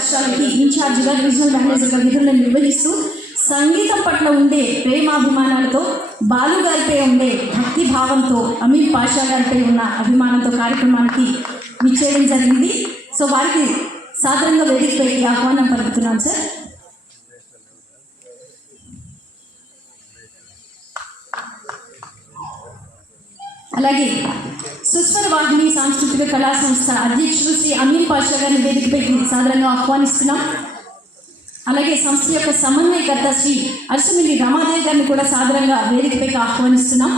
రాష్ట్రాలకి ఇన్ఛార్జిగా రీజనల్ మేనేజర్గా విధులను నిర్వహిస్తూ సంగీతం పట్ల ఉండే ప్రేమాభిమానాలతో, బాలు గారిపై ఉండే భక్తి భావంతో, అమీన్ పాషా గారిపై ఉన్న అభిమానంతో కార్యక్రమానికి విచ్చేయడం జరిగింది. సో వారికి సాధారణంగా వేదికపైకి ఆహ్వానం పలుకుతున్నాను సార్. అలాగే సుస్వర వాహిని సాంస్కృతిక కళా సంస్థ అధ్యక్షుడు శ్రీ అమీన్ పాషా గారిని వేదికపైకి సాధారణంగా ఆహ్వానిస్తున్నాం. అలాగే సంస్థ యొక్క సమన్వయకర్త శ్రీ అర్సమిల్లి రామాదేవ్ గారిని కూడా సాధారణంగా వేదికపైకి ఆహ్వానిస్తున్నాం.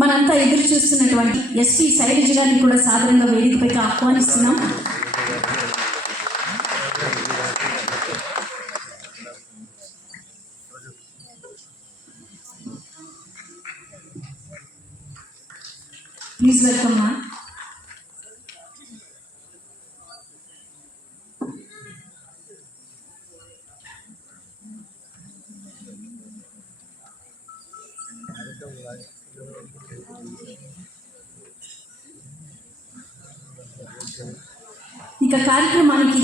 మనంతా ఎదురు చూస్తున్నటువంటి ఎస్పీ శైలజ గారిని కూడా సాధారణంగా వేదికపైకి ఆహ్వానిస్తున్నాం. ప్లీజ్ వెల్కమ్ మా. ఇక కార్యక్రమానికి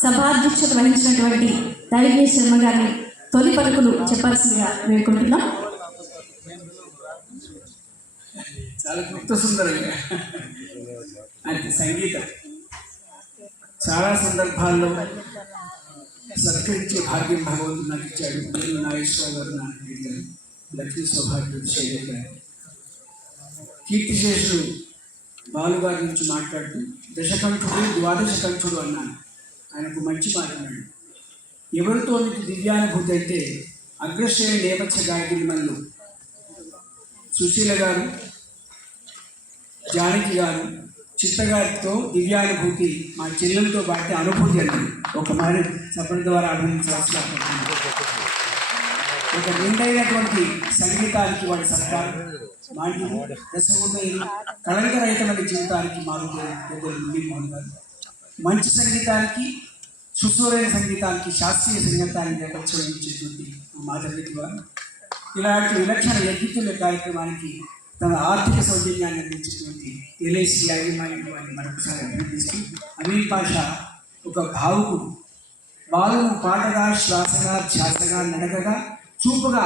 సభాధ్యక్షత వహించినటువంటి దైవజ్ఞ శర్మ గారిని తొలి పలుకులు చెప్పాల్సిందిగా వేడుకుంటున్నాం. చాలా క్లుప్త సుందరంగా అంటే సంగీతం చాలా సందర్భాల్లో సత్కరించే భాగ్యం భగవంతుడు నాకు ఇచ్చాడు. నేను నాగేశ్వరరావు గారు నాకు అడిగారు, లక్ష్మీ సౌభాగ్యం శైలి గారు, కీర్తిశేషుడు బాలుగారి నుంచి మాట్లాడుతూ దశకంఠుడు ద్వాదశ కంఠుడు అన్నాను. ఆయనకు మంచి మాట అన్నాడు. ఎవరితో నీకు దివ్యానుభూతి అయితే అగ్రశ్రేణి నేపథ్య గాయకులు మనలు సుశీల గారు, జానకి గారు, చిత్తగారితో దివ్యానుభూతి మా చెల్లెలతో పాటు అనుభూతి అన్నది ఒక మరి సపరి ద్వారా అభినందించాల్సిన ఒక నిండైనటువంటి సంగీతానికి వాడి సత్కారం, మాటలు, రసగుండలు, కళంకరహితమైన జీవితానికి మారుతుంది మోహన్ గారు. మంచి సంగీతానికి, సుస్వరైన సంగీతానికి, శాస్త్రీయ సంగీతానికి నేపథ్యం ఇచ్చేటువంటి మాధవి గారు ఇలాంటి విలక్షణ యజ్ఞితుల కార్యక్రమానికి తన ఆర్థిక సౌజన్యాన్ని అందించినటువంటి ఎల్ఐసి యాజమాన్యం వారిని మరొకసారి అభినందిస్తూ, అమీన్ పాషా ఒక భావుకుడు, బాలును పాటగా, శ్వాసగా, ధ్యాసగా, నడకగా, చూపుగా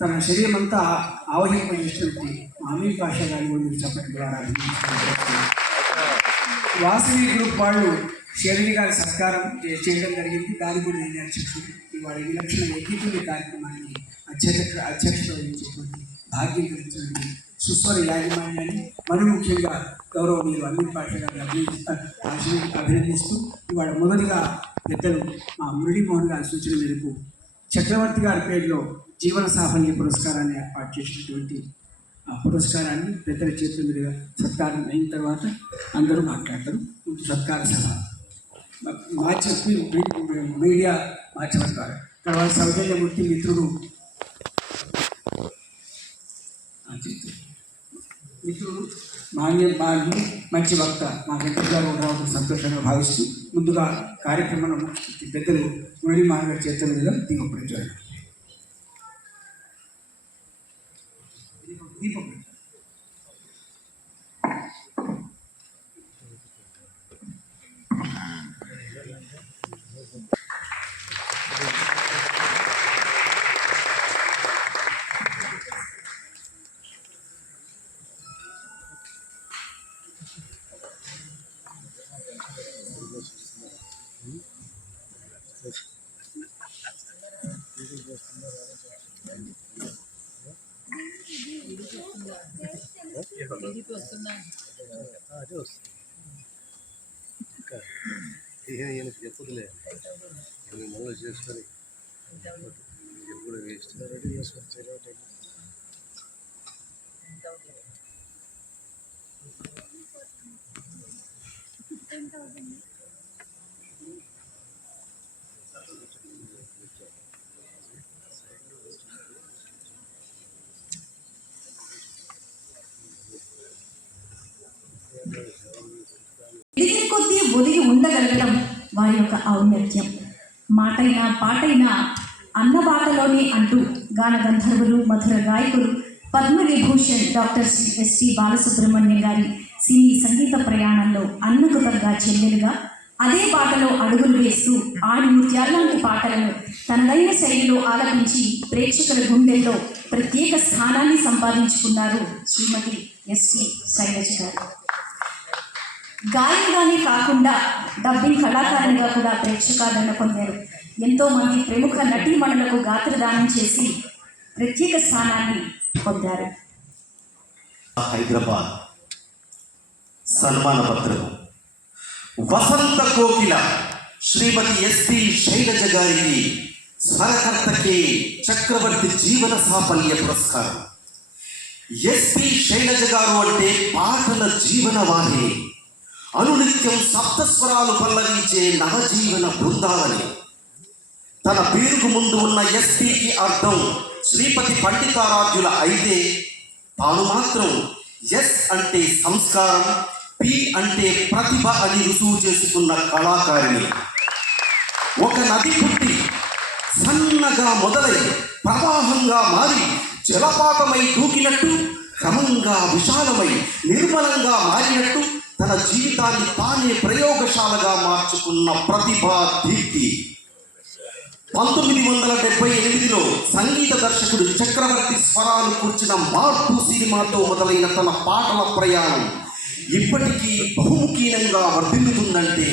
తన శరీరం అంతా ఆవహింపజేసినటువంటి అమీన్ పాషా గారిని మీరు చెప్పడం ద్వారా వాసవి గ్రూప్ వాళ్ళు శైలి గారి సత్కారం చేయడం జరిగింది. దాని కూడా నేను అధ్యక్షుడు. ఇవాళ విలక్షణ యజ్ఞితుల కార్యక్రమానికి అధ్యక్షత వహించేటువంటి భాగ్యం కలిగినటువంటి సుస్వర యాజమాన్యాన్ని మరి ముఖ్యంగా గౌరవనీయులు అమీన్ పాషా గారిని అభినందిస్తూ ఇవాళ మొదటిగా పెద్దలు మా మురళీమోహన్ గారి సూచన మేరకు చక్రవర్తి గారి పేరులో జీవన సాఫల్య పురస్కారాన్ని ఏర్పాటు చేసినటువంటి ఆ పురస్కారాన్ని పెద్దల చేతుల మీదుగా సత్కారం అయిన తర్వాత అందరూ మాట్లాడతారు. సత్కార సభ మీడియా మాధ్యమం ద్వారా తర్వాత సౌజన్యమూర్తి మిత్రుడు మంచి వక్త మా వెంకటగారు రావడం సంతోషంగా భావిస్తూ ముందుగా కార్యక్రమం పెద్దలు మురళీ మోహన్ గారి చేతుల మీద దీపం చెప్పదులే మళ్ళీ చేసుకొని కూడా వేస్ట్ రెడీ చేసుకొని ఎదిగే కొద్దీ ఒదిగి ఉండగలగడం వారి యొక్క ఔన్నత్యం. మాటైనా పాటైనా అన్న బాటలోనే అంటూ గాన గంధర్వులు మధుర గాయకులు పద్మవిభూషణ్ డాక్టర్ ఎస్టి బాలసుబ్రహ్మణ్యం గారి సినీ సంగీత ప్రయాణంలో అన్నకు తగ్గ చెల్లెలుగా అదే బాటలో అడుగులు వేస్తూ ఆడి ముత్యాలాంటి పాటలను తనదైన శైలిలో ఆలపించి ప్రేక్షకుల గుండెల్లో ప్రత్యేక స్థానాన్ని సంపాదించుకున్నారు శ్రీమతి ఎస్టి శైలజ గారు. గాయకుగానే కాకుండా డబ్బింగ్ కళాకారునిగా కూడా ప్రేక్షకాదరణ పొందారు. ఎంతోమంది ప్రముఖ నటీమణులకు గాత్రదానం చేసి ప్రత్యేక స్థానాన్ని పొందారు. హైదరాబాద్ సన్మాన పత్రం వసంత కోకిల శ్రీమతి ఎస్పి శైలజ గారికి స్వరకర్తకి చక్రవర్తి జీవన సాఫల్య పురస్కారం. ఎస్పి శైలజ గారు అంటే పాటల జీవనవాహిని, అనునిత్యం సప్తస్వరాలు పల్లవించే నవజీవన బృందావని. తన పేరుకు ముందు ఉన్న ఎస్పికి అర్థం శ్రీపతి పండితారాధ్యుల అయితే తాను మాత్రం ఎస్ అంటే సంస్కారం, పి అంటే ప్రతిభ అని రుజువు చేసుకున్న కళాకారిణి. ఒక నది పుట్టి సన్నగా మొదలై ప్రవాహంగా మారి జలపాతమై దూకినట్టు క్రమంగా విశాలమై నిర్మలంగా మారినట్టు తన జీవితాన్ని తానే ప్రయోగశాలగా మార్చుకున్న ప్రతిభా దీప్తి. 1978లో సంగీత దర్శకుడు చక్రవర్తి స్వరాలు కూర్చిన మార్పు సినిమాతో మొదలైన తన పాటల ప్రయాణం ఇప్పటికీ బహుముఖీనంగా వర్ధిల్లుతుందంటే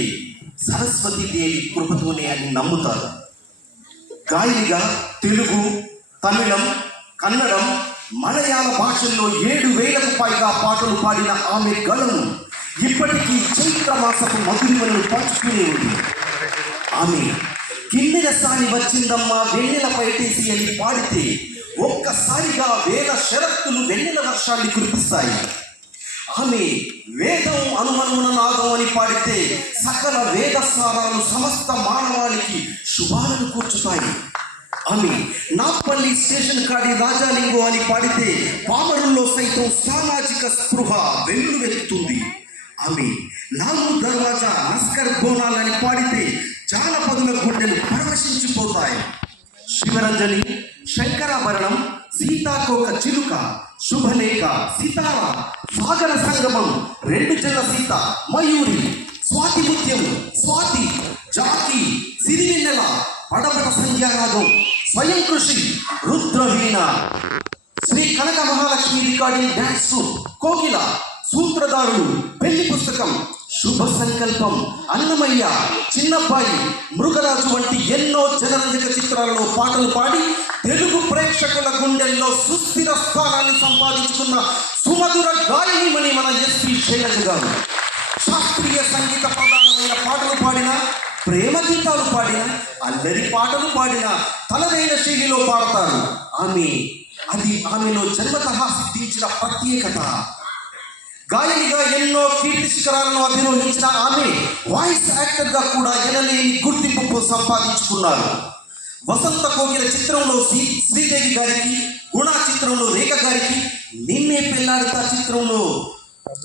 సరస్వతీదేవి కృపతోనే అని నమ్ముతారు. గాయనిగా తెలుగు, తమిళం, కన్నడం, మలయాళ భాషల్లో 7,000కు పైగా పాటలు పాడిన ఆమె గళము ఇప్పటికీ చైత్రమాసపు మధురిమలను పంచుతూనే ఉంది. ఆమె కిన్నెల సాని వచ్చిందమ్మా వెన్నెల పైటేసి అని పాడితే ఒక్కసారిగా వేల షరత్తులు వెన్నెల వర్షాన్ని కురిపిస్తాయి. ఆమె వేదం అనుమనుమన నాదం అని పాడితే సకల వేదస్వరాలు సమస్త మానవాళికి శుభాలను కూర్చుతాయి. ఆమె నాపల్లి స్టేషన్ కాడి రాజాలింగో అని పాడితే పామరుల్లో సైతం సామాజిక స్పృహ వెల్లువెత్తుతుంది. ఆమె నాలుగు దర్వాజా నస్కర్ బోనాలు అని పాడితే జానపదుల గుండెలు పరవశించిపోతాయి. శివరంజని, శంకరాభరణం, సీతాకోక చిలుక, శుభలేఖ, సితార, సాగర సంగమం, 2 జల్ల సీత, మయూరి, స్వాతి ముత్యం, స్వాతి, జాతి, సిరివెన్నెల, పడబట సంధ్యారాగం, స్వయం కృషి, రుద్రవీణ, శ్రీ కనక మహాలక్ష్మి రికార్డింగ్ డ్యాన్స్, కోకిల, సూత్రధారుడు, పెళ్లి పుస్తకం, శుభ సంకల్పం, అన్నమయ్య, చిన్నబ్బాయి, మృగరాజు వంటి ఎన్నో జనరంజక చిత్రాలలో పాటలు పాడి తెలుగు ప్రేక్షకుల గుండెల్లో సుస్థిర స్థానాన్ని సంపాదించుకున్న సుమధుర గాయనిమణి మన ఎస్పి శైలజ గారు. శాస్త్రీయ సంగీత ప్రధానమైన పాటలు పాడిన, ప్రేమ గీతాలు పాడిన, అల్లరి పాటలు పాడిన తనదైన శైలిలో పాడతారు. అది ఆమెలో జన్మతహా సిద్ధించిన ప్రత్యేకత. గాయనిగా ఎన్నో కీర్తి శిఖరాలను అధిరోహించిన ఆమె వాయిస్ యాక్టర్గా కూడా ఎనలేని గుర్తింపు సంపాదించుకున్నారు. వసంత కోకిల చిత్రంలో శ్రీదేవి గారికి, గుణ చిత్రంలో రేఖ గారికి, నిన్నే పెళ్ళాడుతా చిత్రంలో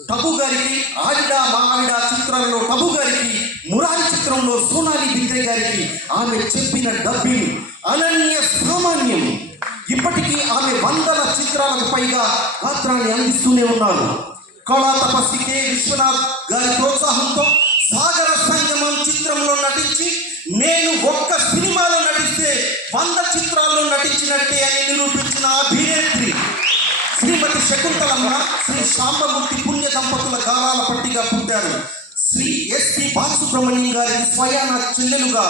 టబు గారికి, ఆవిడ మా ఆవిడ చిత్రాలలో టబు గారికి, మురారి చిత్రంలో సోనాలి బింద్రే గారికి ఆమె చెప్పిన డబ్బింగ్ అనన్య సామాన్యం. ఇప్పటికీ ఆమె 100 చిత్రాలకు పైగా గాత్రాన్ని అందిస్తూనే ఉన్నారు. కళా తపస్వి కె విశ్వనాథ్ గారి ప్రోత్సాహంతో సాగర సంగమం చిత్రంలో నటించి నేను ఒక్క సినిమాలో నటిస్తే 100 చిత్రాల్లో నటించినట్టే అని నిరూపించిన అభినేత్రి శ్రీమతి శకుంతలమ్మ శ్రీ శాంబమూర్తి పుణ్య దంపతుల గానాల పట్టిగా పుట్టారు. శ్రీ ఎస్పి బాలసుబ్రహ్మణ్యం గారికి స్వయాన చెల్లెలుగా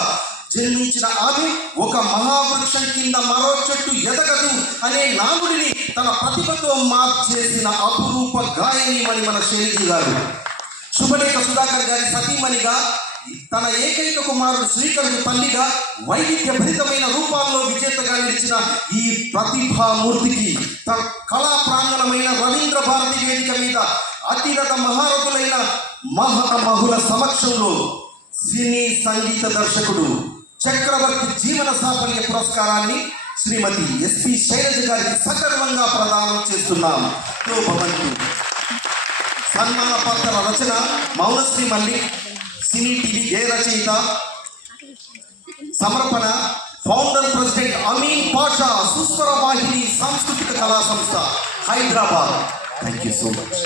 జన్మించిన ఆమె ఒక మహావృక్షం కింద మరో చెట్టు ఎదగదు అనే నానుడిని తన ప్రతిభతో మార్చేసిన అపురూప గాయనిమణి మన శైలజ గారు. శుభలేఖ సుధాకర్ గారి సతీమణిగా, తన ఏకైక కుమారుడు శ్రీకరుడు తల్లిగా, వైవిధ్య భరితమైన రూపాల్లో విజేతగా నిలిచిన ఈ ప్రతిభామూర్తికి తన కళా ప్రాంగణమైన రవీంద్ర భారతి వేదిక మీద అతిరథ మహారథులైన మహామహుల సమక్షంలో సినీ సంగీత దర్శకుడు చక్రవర్తి జీవన సాఫల్య పురస్కారాన్ని శ్రీమతి ఎస్పి శైలజ గారికి సగర్వంగా ప్రదానం చేస్తున్నాం. సన్మాన పత్ర రచన మౌనశ్రీ మల్లిక్, సినీ టీవీ గేయ రచయిత సమర్పణ ఫౌండర్ ప్రెసిడెంట్ అమీన్ పాషా, సుస్వర వాహిని సాంస్కృతిక కళా సంస్థ, Hyderabad. Thank you so much.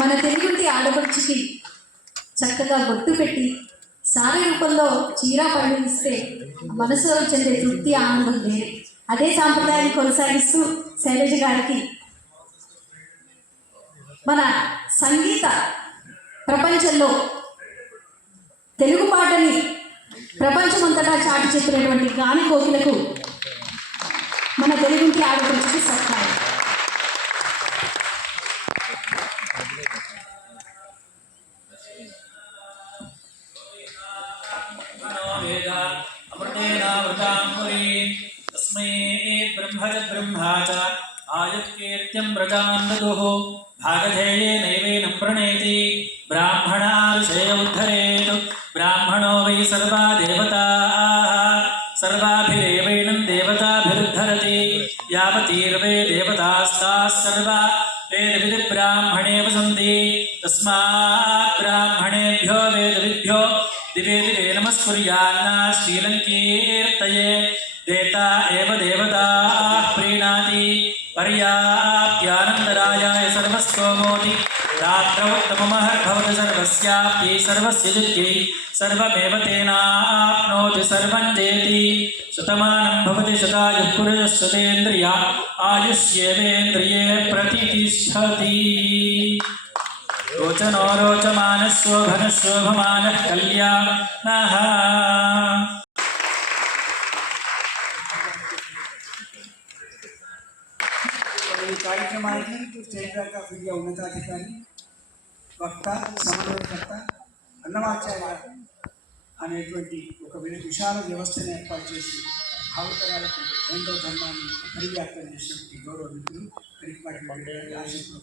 మన తెలుగుంటి ఆడపడుచుకి చక్కగా బొట్టు పెట్టి సారీ రూపంలో చీర పండు ఇస్తే మనసులో చెందే తృప్తి ఆనందం వేరే. అదే సాంప్రదాయాన్ని కొనసాగిస్తూ శైలజ గారికి మన సంగీత ప్రపంచంలో తెలుగు పాటని ప్రపంచమంతటా చాటి చెప్పినటువంటి గాని కోకిలకు మన తెలుగుంటి ఆడపడుచుకి సత్కారం. तस्मै ब्रह्म च ब्रह्मा च आयुर्कीर्त्यं व्रजान् ददुः भागधेये नैवेनं प्रणेति ब्राह्मणा ऋषय उद्धरेत् ब्राह्मणो वै सर्वा देवताः सर्वाभिरेवैनं देवताभिरुद्धरति यावतीर्वे देवतास्ताः सर्वा वेदविधिब्राह्मणे वसन्ति तस्मात् ब्राह्मणेभ्यो वेदविद्भ्यो दिवे दिवे नमस्कुर्यान्ना श्रीलङ्कीर्तये देता एव देवताः प्रीणाति पर्याप्यानन्दरायाय सर्वस्तोमोति रात्रौ उत्तममहर्भवति सर्वस्याप्यै सर्वस्य जित्यै सर्वमेव तेनाप्नोति सर्वं जेति शतमानं भवति शतायुः पुरुषशतेन्द्रिय आयुष्येवेन्द्रिये प्रतितिष्ठति रोचनो रोचमानः शोभनः शोभमानः कल्याणः. ఈ కార్యక్రమానికి స్టేట్ బ్యాంక్ ఆఫ్ ఇండియా ఉన్నతాధికారి, వక్త, సమన్వయకర్త, అన్నమాచార్య అనేటువంటి ఒక విశాల వ్యవస్థను ఏర్పాటు చేసి భావితరాలకు రెండో ధర్మాన్ని పరివ్యాప్తం చేసినటువంటి గౌరవ మిత్రులు కరికపాటి గారి ఆశీస్సులు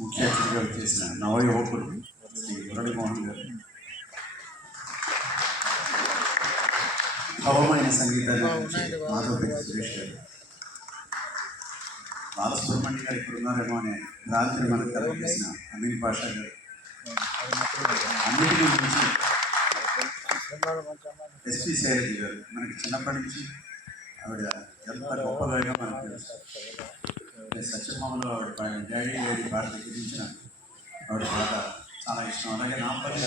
ముఖ్య అతిథిగా చేసిన నవయువకుడు శ్రీ మురళీమోహన్ గారు, భవమైన సంగీతాన్ని మాధవపల్లి సురేష్ గారు, బాలసుబ్రహ్మణ్యం గారు ఇప్పుడు ఉన్నారేమో అనే రాత్రి మనకు కలిగేసిన అమీన్ పాషా గారు, అన్నిటికీ మించి ఎస్పి శైలజ గారు మనకి చిన్నప్పటి నుంచి ఆవిడ ఎంత గొప్పగా మనకు తెలుసు. సత్యభామలో ఆవిడ డాడీ లేడీ పాట గురించిన ఆవిడ పాట చాలా ఇష్టం. అలాగే నాంపల్లి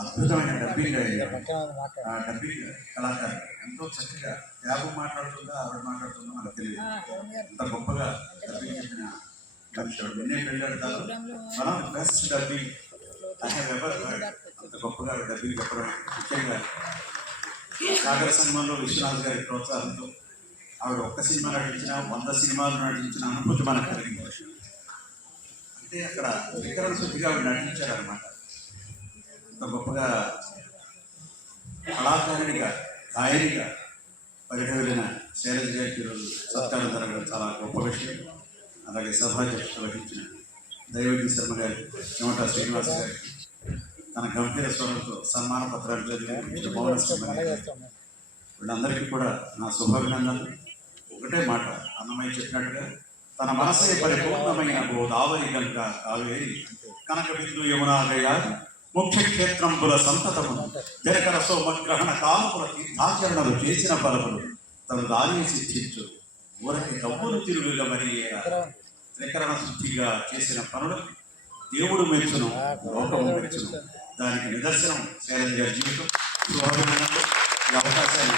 అద్భుతమైన డబ్బింగ్ ఆ డబ్బింగ్ కళాకారు ఎంతో చక్కగా యాభం మాట్లాడుతుందో ఆవిడ మాట్లాడుతుందో మనకు తెలియదు. అంత గొప్పగా డబ్బింగ్ చెప్పిన మనిషి ఆవిడ. ఎన్నే పెళ్ళాడతారు మనం బెస్ట్ డబ్బింగ్ అనే అంత గొప్పగా డబ్బింగ్ చెప్పడం. ముఖ్యంగా సాగర సినిమాలో విశ్వనాథ్ గారి ప్రోత్సాహంతో ఆవిడ ఒక్క సినిమా నటించిన 100 సినిమాలు నటించిన అనుభూతి మనకు కలిగింది. అంటే అక్కడ వికరణ శుద్ధిగా ఆవిడ నటించారనమాట. అంత గొప్పగా కళాకారునిగా, గాయనిగా పరిఢవిలిన శైలజ గారికి ఈరోజు సత్కారం జరగడం చాలా గొప్ప విషయం. అలాగే సభాధ్యక్షత వహించిన దైవజ్ఞ శర్మ గారి, చెమట శ్రీనివాస్ గారికి తన గంభీర స్వరంతో సన్మాన పత్రాలు చదివించిన మౌన వీళ్ళందరికీ కూడా నా శుభాభినందనలు. ఒకటే మాట అన్నమయ్య చెప్పినట్టుగా తన మనసే పరిపూర్ణమైన గోదావరి గంగ కావేరి కనక బిందు యమునా గయాది ముఖ్య క్షేత్రంబుల సంతతము జరకర సోమగ్రహణ కాలపుల తీర్థాచరణలు చేసిన బలములు తను దాని సిద్ధించు ఊరకి కవ్వులు తిరుగుగా మరి త్రికరణ శుద్ధిగా చేసిన పనులు దేవుడు మెచ్చును, లోకము మెచ్చును. దానికి నిదర్శనం శైలజ గారి జీవితం. శుభాభినందనలు. ఈ అవకాశాన్ని